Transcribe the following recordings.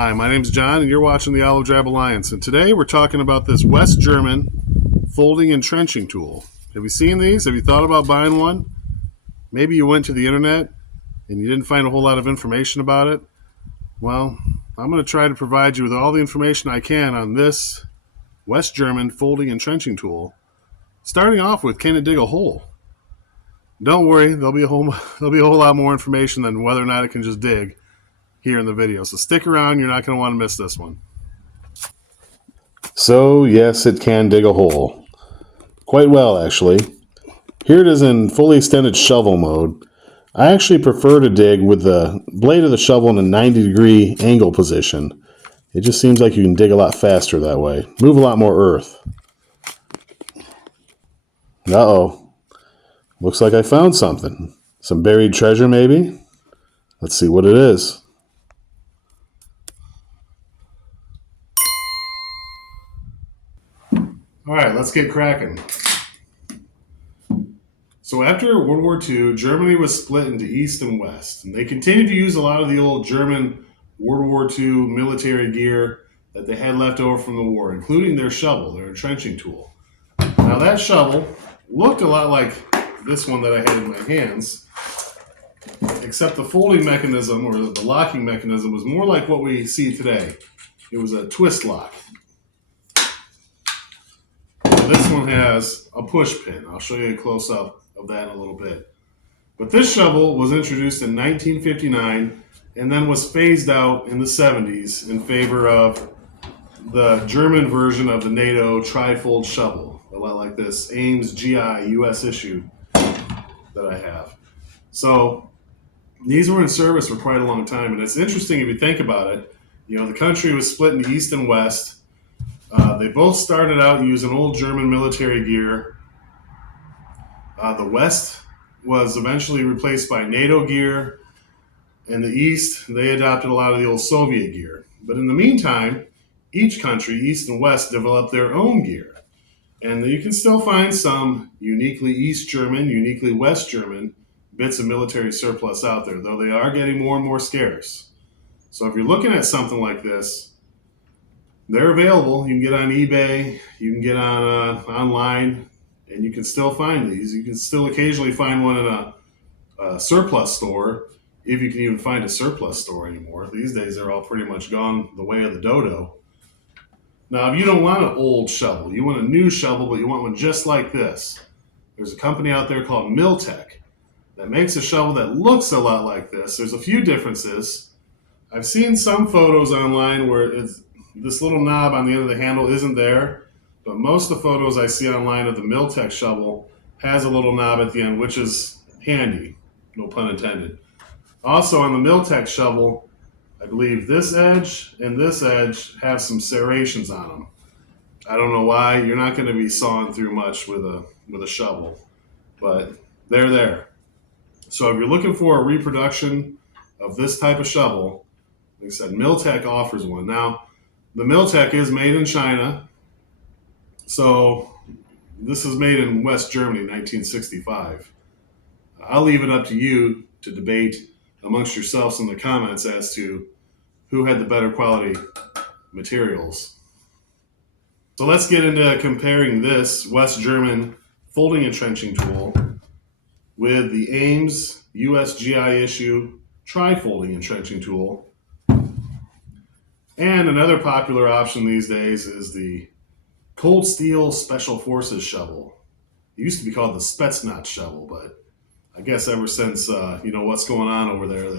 Hi, my name's John, and you're watching the Olive Drab Alliance. And today we're talking about this West German folding entrenching tool. Have you seen these? Have you thought about buying one? Maybe you went to the internet and you didn't find a whole lot of information about it. Well, I'm going to try to provide you with all the information I can on this West German folding entrenching tool. Starting off with, can it dig a hole? Don't worry, there'll be a whole lot more information than whether or not it can just dig here in the video. So stick around, you're not going to want to miss this one. So yes, it can dig a hole. Quite well, actually. Here it is in fully extended shovel mode. I actually prefer to dig with the blade of the shovel in a 90-degree angle position. It just seems like you can dig a lot faster that way. Move a lot more earth. Uh-oh. Looks like I found something. Some buried treasure, maybe? Let's see what it is. All right, let's get cracking. So after World War II, Germany was split into East and West, and they continued to use a lot of the old German World War II military gear that they had left over from the war, including their shovel, their entrenching tool. Now that shovel looked a lot like this one that I had in my hands, except the folding mechanism or the locking mechanism was more like what we see today. It was a twist lock. This one has a push pin. I'll show you a close-up of that in a little bit. But this shovel was introduced in 1959 and then was phased out in the 70s in favor of the German version of the NATO trifold shovel, a lot like this Ames GI US issue that I have. So these were in service for quite a long time, and it's interesting if you think about it. You know, the country was split into East and West. They both started out using old German military gear. The West was eventually replaced by NATO gear, and the East, they adopted a lot of the old Soviet gear. But in the meantime, each country, East and West, developed their own gear. And you can still find some uniquely East German, uniquely West German bits of military surplus out there, though they are getting more and more scarce. So if you're looking at something like this, they're available. You can get on eBay, you can get on online, and you can still find these. You can still occasionally find one in a surplus store, if you can even find a surplus store anymore. These days they're all pretty much gone the way of the dodo. Now, if you don't want an old shovel, you want a new shovel, but you want one just like this, there's a company out there called Miltech that makes a shovel that looks a lot like this. There's a few differences. I've seen some photos online where this little knob on the end of the handle isn't there, but most of the photos I see online of the Miltech shovel has a little knob at the end, which is handy, no pun intended. Also on the Miltech shovel, I believe this edge and this edge have some serrations on them. I don't know why. You're not going to be sawing through much with a shovel, but they're there. So if you're looking for a reproduction of this type of shovel, like I said, Miltech offers one. Now, the Miltech is made in China, so this is made in West Germany, 1965. I'll leave it up to you to debate amongst yourselves in the comments as to who had the better quality materials. So let's get into comparing this West German folding entrenching tool with the Ames USGI issue tri-folding entrenching tool. And another popular option these days is the Cold Steel Special Forces shovel. It used to be called the Spetsnaz shovel, but I guess ever since what's going on over there,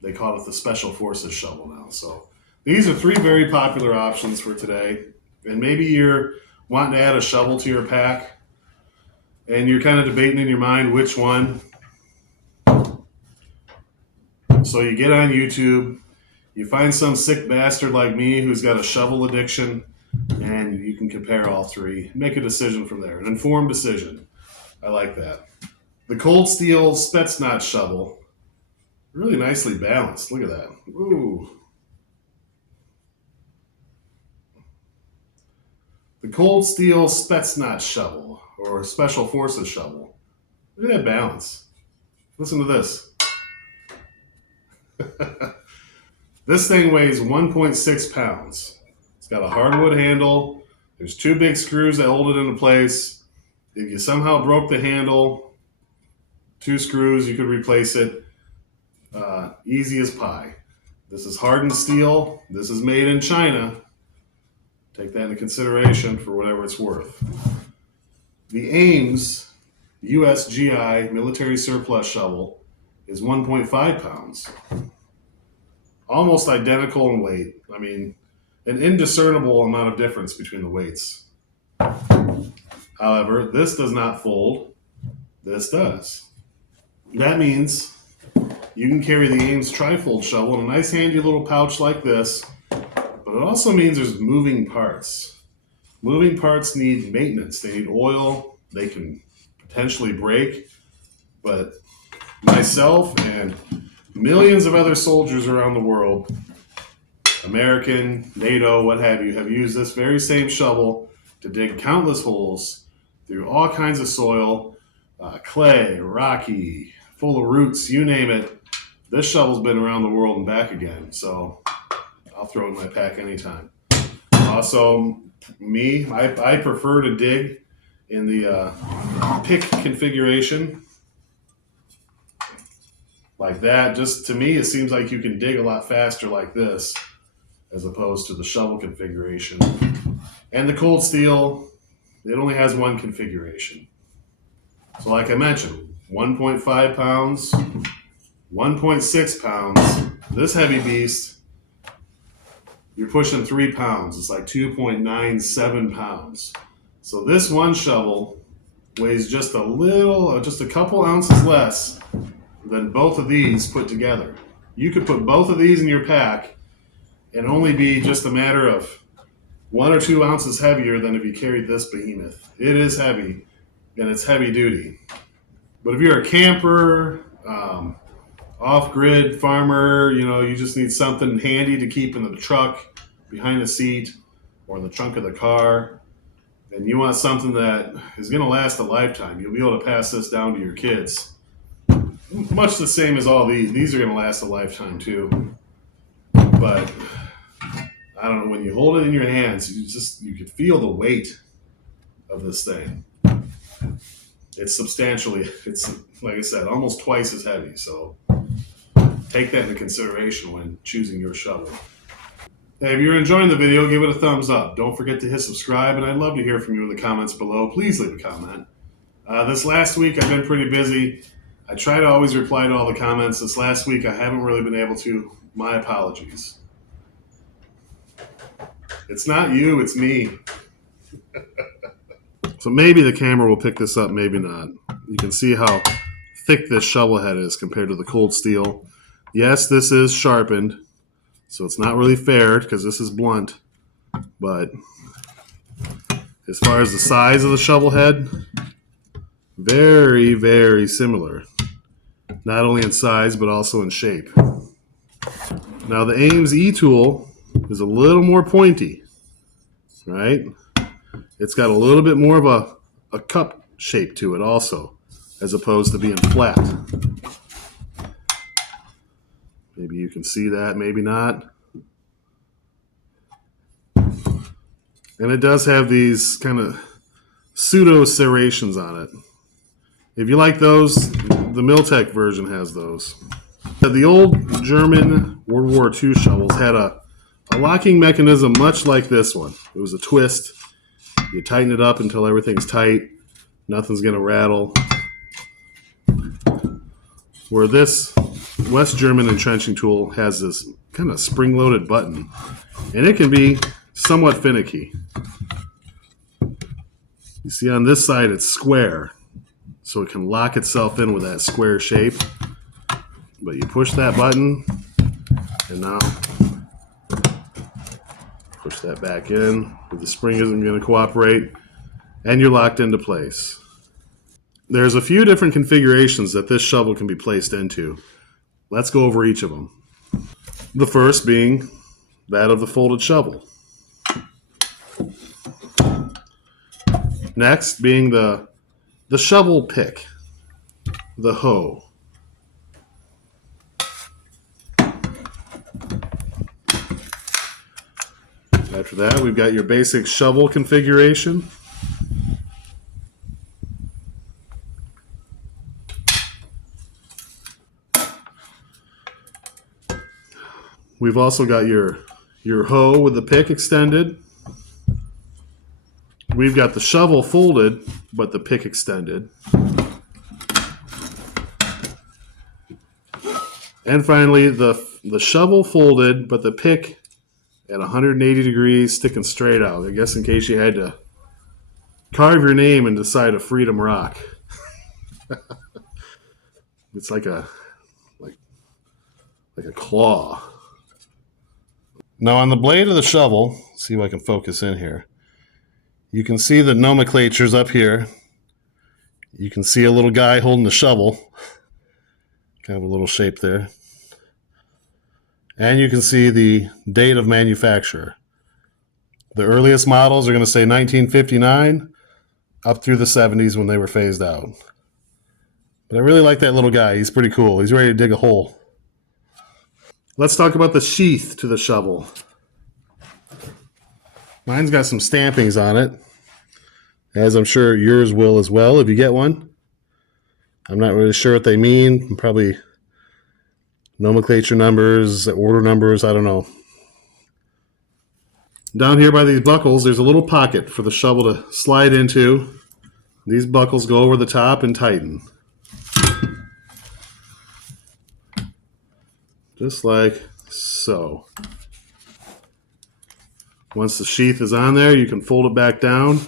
they call it the Special Forces shovel now. So these are three very popular options for today. And maybe you're wanting to add a shovel to your pack, and you're kind of debating in your mind which one. So you get on YouTube, you find some sick bastard like me who's got a shovel addiction, and you can compare all three. Make a decision from there, an informed decision. I like that. The Cold Steel Spetsnaz shovel, really nicely balanced. Look at that. Ooh. The Cold Steel Spetsnaz shovel, or Special Forces shovel. Look at that balance. Listen to this. This thing weighs 1.6 pounds. It's got a hardwood handle. There's 2 big screws that hold it into place. If you somehow broke the handle, 2 screws, you could replace it. Easy as pie. This is hardened steel. This is made in China. Take that into consideration for whatever it's worth. The Ames USGI military surplus shovel is 1.5 pounds. Almost identical in weight. I mean, an indiscernible amount of difference between the weights. However, this does not fold. This does. That means you can carry the Ames trifold shovel in a nice handy little pouch like this, but it also means there's moving parts. Moving parts need maintenance. They need oil. They can potentially break, but myself and millions of other soldiers around the world, American, NATO, what have you, have used this very same shovel to dig countless holes through all kinds of soil, clay, rocky, full of roots, you name it. This shovel's been around the world and back again, so I'll throw it in my pack anytime. Also, I prefer to dig in the pick configuration like that. Just to me, it seems like you can dig a lot faster like this as opposed to the shovel configuration. And the cold steel, it only has 1 configuration. So like I mentioned, 1.5 pounds, 1.6 pounds. This heavy beast, you're pushing 3 pounds. It's like 2.97 pounds. So this one shovel weighs just a couple ounces less than both of these put together. You could put both of these in your pack and only be just a matter of 1 or 2 ounces heavier than if you carried this behemoth. It is heavy, and it's heavy duty. But if you're a camper, off-grid farmer, you just need something handy to keep in the truck, behind the seat, or in the trunk of the car, and you want something that is going to last a lifetime. You'll be able to pass this down to your kids. Much the same as all these. These are going to last a lifetime too. But I don't know, when you hold it in your hands, you could feel the weight of this thing. It's like I said, almost twice as heavy. So take that into consideration when choosing your shovel. Hey, if you're enjoying the video, give it a thumbs up. Don't forget to hit subscribe, and I'd love to hear from you in the comments below. Please leave a comment. This last week, I've been pretty busy. I try to always reply to all the comments. This last week, I haven't really been able to. My apologies. It's not you, it's me. So maybe the camera will pick this up, maybe not. You can see how thick this shovel head is compared to the cold steel. Yes, this is sharpened, so it's not really fair because this is blunt. But as far as the size of the shovel head, very, very similar. Not only in size, but also in shape. Now the Ames E-tool is a little more pointy, right? It's got a little bit more of a cup shape to it also, as opposed to being flat. Maybe you can see that, maybe not. And it does have these kind of pseudo serrations on it. If you like those, the Miltech version has those. The old German World War II shovels had a locking mechanism much like this one. It was a twist. You tighten it up until everything's tight. Nothing's going to rattle. Where this West German Entrenching tool has this kind of spring-loaded button. And it can be somewhat finicky. You see on this side it's square. So it can lock itself in with that square shape. But you push that button, and now push that back in. The spring isn't going to cooperate, and you're locked into place. There's a few different configurations that this shovel can be placed into. Let's go over each of them. The first being that of the folded shovel. Next being the shovel pick, the hoe. After that, we've got your basic shovel configuration. We've also got your hoe with the pick extended. We've got the shovel folded, but the pick extended. And finally, the shovel folded, but the pick at 180 degrees, sticking straight out. I guess in case you had to carve your name into the side of Freedom Rock. It's like a claw. Now on the blade of the shovel, see if I can focus in here. You can see the nomenclature's up here. You can see a little guy holding the shovel. Kind of a little shape there. And you can see the date of manufacture. The earliest models are going to say 1959 up through the 70s when they were phased out. But I really like that little guy. He's pretty cool. He's ready to dig a hole. Let's talk about the sheath to the shovel. Mine's got some stampings on it, as I'm sure yours will as well if you get one. I'm not really sure what they mean. Probably nomenclature numbers, order numbers, I don't know. Down here by these buckles, there's a little pocket for the shovel to slide into. These buckles go over the top and tighten. Just like so. Once the sheath is on there, you can fold it back down.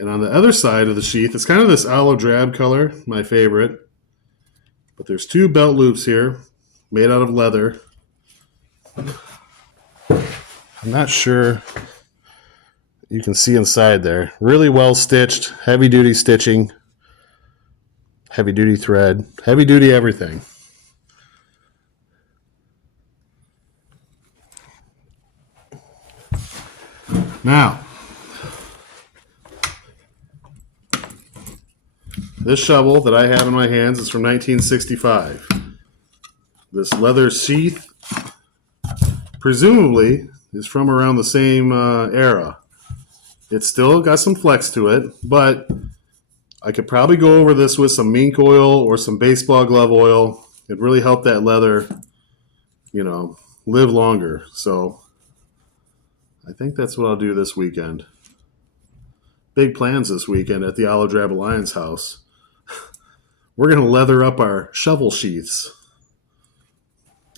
And on the other side of the sheath, it's kind of this olive drab color, my favorite. But there's two belt loops here, made out of leather. I'm not sure you can see inside there. Really well stitched, heavy duty stitching, heavy duty thread, heavy duty everything. Now, this shovel that I have in my hands is from 1965. This leather sheath, presumably, is from around the same era. It's still got some flex to it, but I could probably go over this with some mink oil or some baseball glove oil. It'd really help that leather, live longer. So I think that's what I'll do this weekend. Big plans this weekend at the Olive Drab Alliance house. We're going to leather up our shovel sheaths.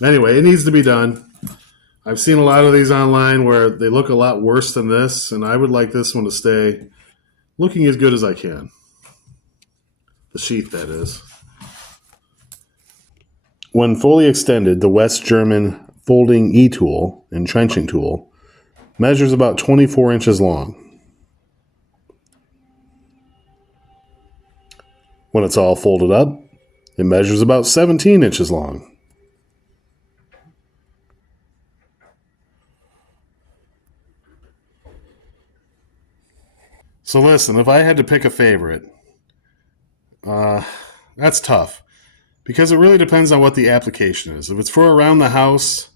Anyway, it needs to be done. I've seen a lot of these online where they look a lot worse than this, and I would like this one to stay looking as good as I can. The sheath, that is. When fully extended, the West German folding E-tool, entrenching tool, measures about 24 inches long. When it's all folded up, it measures about 17 inches long. So listen, if I had to pick a favorite, that's tough. Because it really depends on what the application is. If it's for around the house,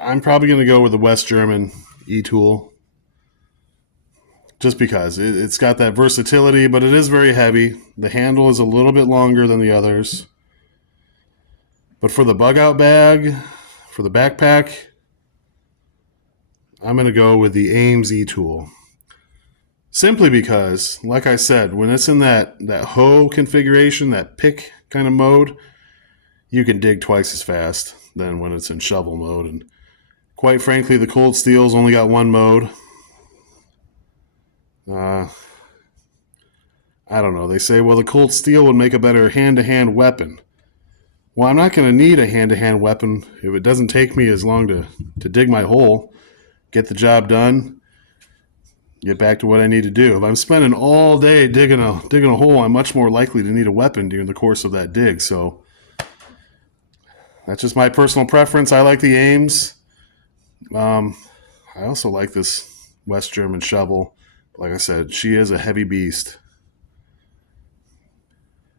I'm probably going to go with the West German E-tool. Just because it's got that versatility, but it is very heavy. The handle is a little bit longer than the others. But for the bug-out bag, for the backpack, I'm going to go with the Ames E-tool. Simply because, like I said, when it's in that hoe configuration, that pick kind of mode, you can dig twice as fast than when it's in shovel mode. And quite frankly, the cold steel's only got one mode. I don't know. They say, well, the cold steel would make a better hand-to-hand weapon. Well, I'm not going to need a hand-to-hand weapon if it doesn't take me as long to dig my hole, get the job done, get back to what I need to do. If I'm spending all day digging a hole, I'm much more likely to need a weapon during the course of that dig. So that's just my personal preference. I like the Ames. I also like this West German shovel. Like I said, she is a heavy beast.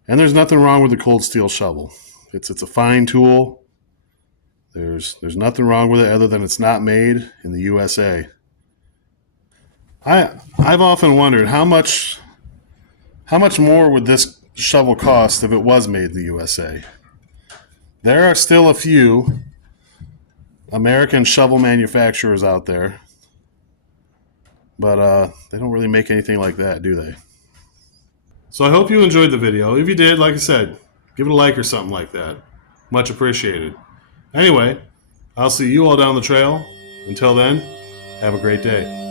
And there's nothing wrong with the cold steel shovel. It's a fine tool. There's nothing wrong with it other than it's not made in the USA. I've often wondered how much more would this shovel cost if it was made in the USA. There are still a few American shovel manufacturers out there, but they don't really make anything like that, do they? So I hope you enjoyed the video. If you did, like I said, give it a like or something like that. Much appreciated. Anyway, I'll see you all down the trail. Until then, have a great day.